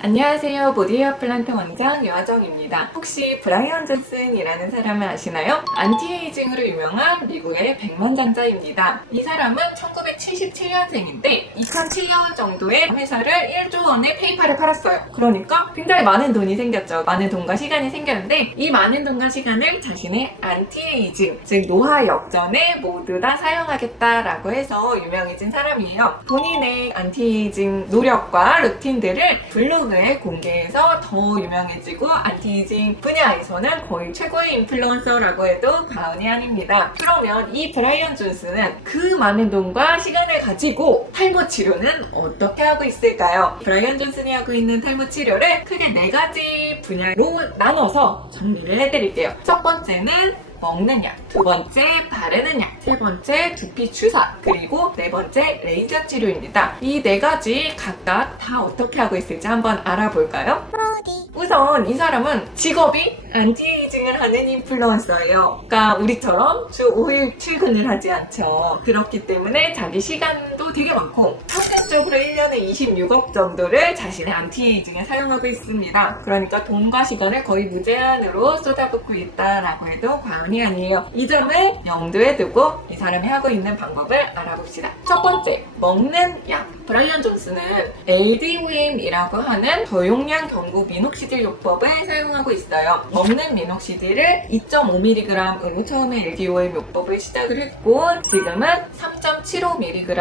안녕하세요. 보디헤어 플란트 원장 여정입니다. 혹시 브라이언 존슨이라는 사람을 아시나요? 안티에이징으로 유명한 미국의 백만장자입니다. 이 사람은 1977년생인데 2007년 정도에 회사를 1조 원의 페이팔을 팔았어요. 그러니까 굉장히 많은 돈이 생겼죠. 많은 돈과 시간이 생겼는데 이 많은 돈과 시간을 자신의 안티에이징, 즉 노화 역전에 모두 다 사용하겠다라고 해서 유명해진 사람이에요. 본인의 안티에이징 노력과 루틴들을 블로그에 공개해서 더 유명해지고 안티에이징 분야에서는 거의 최고의 인플루언서라고 해도 과언이 아닙니다. 그러면 이 브라이언 존슨은 그 많은 돈과 시간을 가지고 탈모 치료는 어떻게 하고 있을까요? 브라이언 존슨이 하고 있는 탈모 치료를 크게 4가지 분야로 나눠서 정리를 해드릴게요. 첫 번째는 먹는 약, 두 번째 바르는 약, 세 번째 두피 주사, 그리고 네 번째 레이저 치료입니다. 이 4가지 각각 다 어떻게 하고 있을지 한번 알아볼까요? 우선 이 사람은 직업이 안티에이징을 하는 인플루언서예요. 그러니까 우리처럼 주 5일 출근을 하지 않죠. 그렇기 때문에 자기 시간도 되게 많고 평균적으로 1년에 26억 정도를 자신의 안티에이징에 사용하고 있습니다. 그러니까 돈과 시간을 거의 무제한으로 쏟아붓고 있다라고 해도 과언이 아니에요. 이 점을 염두에 두고 이 사람이 하고 있는 방법을 알아봅시다. 첫 번째, 먹는 약. 브라이언 존슨은 LDOM이라고 하는 저용량 경구 미녹시딜 요법을 사용하고 있어요. 먹는 미녹시딜을 2.5mg으로 처음에 LDOM 요법을 시작을 했고 지금은 3.75mg을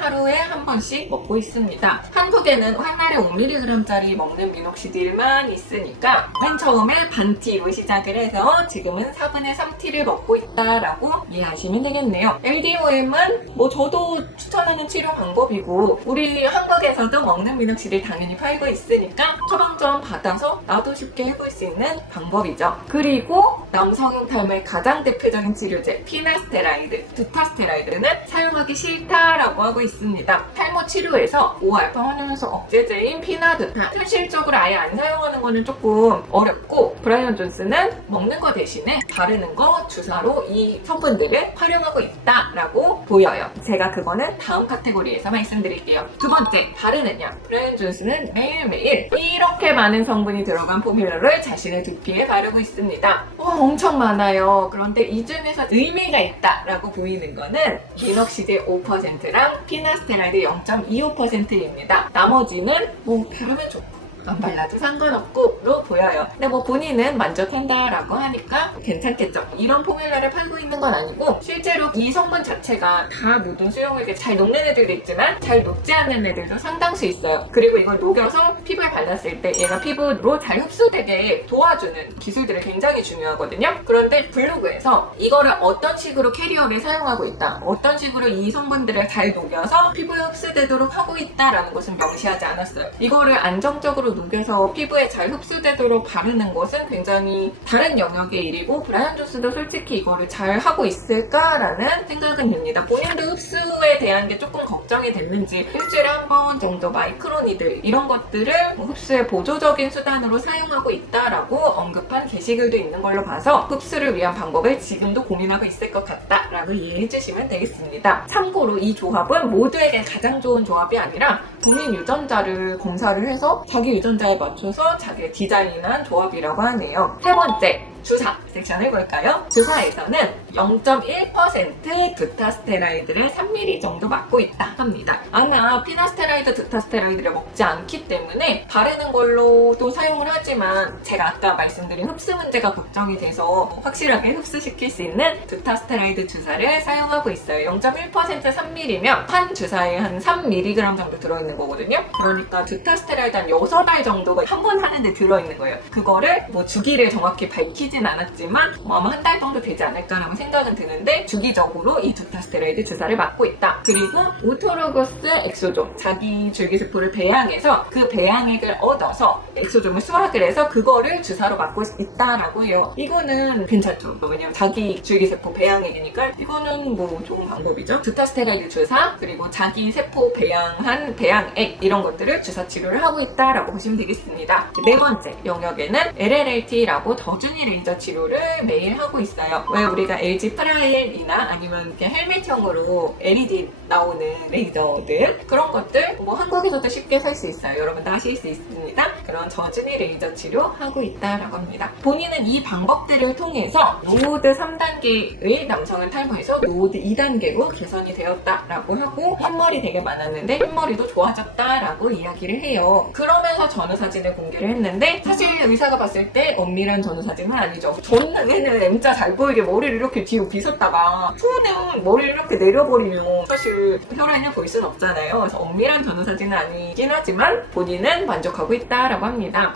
하루에 한 번씩 먹고 있습니다. 한국에는 한 알에 5mg짜리 먹는 미녹시딜만 있으니까 맨 처음에 반티로 시작을 해서 지금은 4분의 3티를 먹고 있다라고 이해하시면 되겠네요. LDOM은 저도 추천하는 치료 방법이고 우리 한국에서도 먹는 미녹시딜 당연히 팔고 있으니까 처방전 받아서 나도 쉽게 해볼 수 있는 방법이죠. 그리고 남성형 탈모의 가장 대표적인 치료제 피나스테라이드, 두타스테라이드는 사용하기 싫다라고 하고 있습니다. 탈모 치료에서 5알파 환원효소 억제제인 피나두타 현실적으로 아예 안 사용하는 거는 조금 어렵고 브라이언 존슨은 먹는 거 대신에 바르는 거 주사로 이 성분들을 활용하고 있다라고 보여요. 제가 그거는 다음 카테고리에서 말씀드릴게요. 두 번째, 바르는 약. 브라이언 존슨은 매일매일 이렇게 많은 성분이 들어간 포뮬러를 자신의 두피에 바르고 있습니다. 엄청 많아요. 그런데 이 중에서 의미가 있다라고 보이는 거는 미녹시딜 5%랑 피나스테라이드 0.25%입니다. 나머지는 바르면 좋고 안 발라도 상관없고로 보여요. 근데 본인은 만족한다라고 하니까 괜찮겠죠. 이런 포뮬러를 팔고 있는 건 아니고 실제로 이 성분 자체가 다 모든 수용액에 잘 녹는 애들도 있지만 잘 녹지 않는 애들도 상당수 있어요. 그리고 이걸 녹여서 피부에 발랐을 때 얘가 피부로 잘 흡수되게 도와주는 기술들이 굉장히 중요하거든요. 그런데 블로그에서 이거를 어떤 식으로 캐리어를 사용하고 있다, 어떤 식으로 이 성분들을 잘 녹여서 피부에 흡수되도록 하고 있다라는 것은 명시하지 않았어요. 이거를 안정적으로 녹여서 피부에 잘 흡수되도록 바르는 것은 굉장히 다른 영역의 일이고 브라이언 존슨도 솔직히 이거를 잘 하고 있을까라는 생각은 듭니다. 본인도 흡수에 대한 게 조금 걱정이 됐는지 일주일에 한 번 정도 마이크로니들 이런 것들을 흡수의 보조적인 수단으로 사용하고 있다라고 언급한 게시글도 있는 걸로 봐서 흡수를 위한 방법을 지금도 고민하고 있을 것 같다라고 이해해 주시면 되겠습니다. 참고로 이 조합은 모두에게 가장 좋은 조합이 아니라 본인 유전자를 검사를 해서 자기 유전자에 맞춰서 자기의 디자인한 조합이라고 하네요. 세 번째, 주사 섹션 해볼까요? 주사에서는 0.1% 두타스테라이드를 3ml 정도 맞고 있다 합니다. 아마 피나스테라이드, 두타스테라이드를 먹지 않기 때문에 바르는 걸로도 사용을 하지만 제가 아까 말씀드린 흡수 문제가 걱정이 돼서 확실하게 흡수시킬 수 있는 두타스테라이드 주사를 사용하고 있어요. 0.1% 3ml면 한 주사에 한 3mg 정도 들어있는 거거든요. 그러니까 두타스테라이드 한 6알 정도가 한 번 하는데 들어있는 거예요. 그거를 주기를 정확히 밝히진 않았지만 아마 한 달 정도 되지 않을까라고 생각은 드는데 주기적으로 이 두타스테라이드 주사를 맞고 있다. 그리고 오토로거스 엑소존, 자기 줄기세포를 배양해서 그 배양액을 얻어서 엑소존을 수확을 해서 그거를 주사로 맞고 있다라고 해요. 이거는 괜찮죠. 왜냐면 자기 줄기세포 배양액이니까 이거는 좋은 방법이죠. 두타스테라이드 주사 그리고 자기 세포 배양한 배양액 이런 것들을 주사 치료를 하고 있다라고 보시면 되겠습니다. 네 번째 영역에는 LLLT라고 더준위 레이저 레이저 치료를 매일 하고 있어요. 왜 우리가 LG 프라일이나 아니면 이렇게 헬멧형으로 LED 나오는 레이저들 그런 것들 뭐 한국에서도 쉽게 살 수 있어요. 여러분도 하실 수 있습니다. 그런 저준위 레이저 치료하고 있다라고 합니다. 본인은 이 방법들을 통해서 노드 3단계의 남성을 탈모해서 노드 2단계로 개선이 되었다라고 하고 흰머리 되게 많았는데 흰머리도 좋아졌다라고 이야기를 해요. 그러면서 전후 사진을 공개를 했는데 사실 의사가 봤을 때 엄밀한 전후 사진은 아니죠. 전에는 M자 잘 보이게 머리를 이렇게 뒤로 빗었다가 후는 머리를 이렇게 내려버리면 사실 혈안을 볼 수는 없잖아요. 그래서 엄밀한 전후 사진은 아니긴 하지만 본인은 만족하고 있다라고 합니다.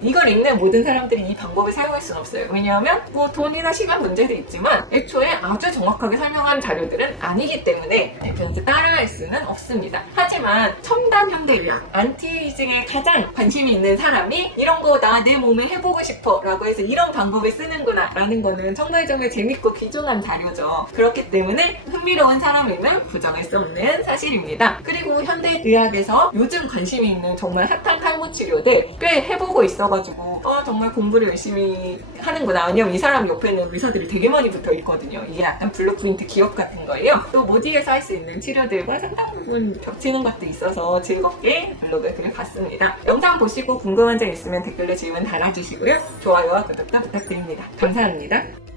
이걸 읽는 모든 사람들이 이 방법을 사용할 수는 없어요. 왜냐하면 뭐 돈이나 시간 문제도 있지만 애초에 아주 정확하게 설명한 자료들은 아니기 때문에 100% 따라할 수는 없습니다. 하지만 첨단 현대의학, 안티에이징에 가장 관심이 있는 사람이 이런 거 나 내 몸에 해보고 싶어 라고 해서 이런 방법을 쓰는구나 라는 거는 정말 재밌고 귀중한 자료죠. 그렇기 때문에 흥미로운 사람임을 부정할 수 없는 사실입니다. 그리고 현대의학에서 요즘 관심이 있는 정말 핫한 탈모 치료들 꽤 해보고 있어가지고 정말 공부를 열심히 하는구나. 왜냐면 이 사람 옆에는 의사들이 되게 많이 붙어 있거든요. 이게 약간 블루프린트 기업 같은 거예요. 또 모디에서 할 수 있는 치료들과 상당 부분 겹치는 것도 있어서 즐겁게 블로그 글을 봤습니다. 영상 보시고 궁금한 점 있으면 댓글로 질문 달아주시고요. 좋아요와 구독도 부탁드립니다. 감사합니다.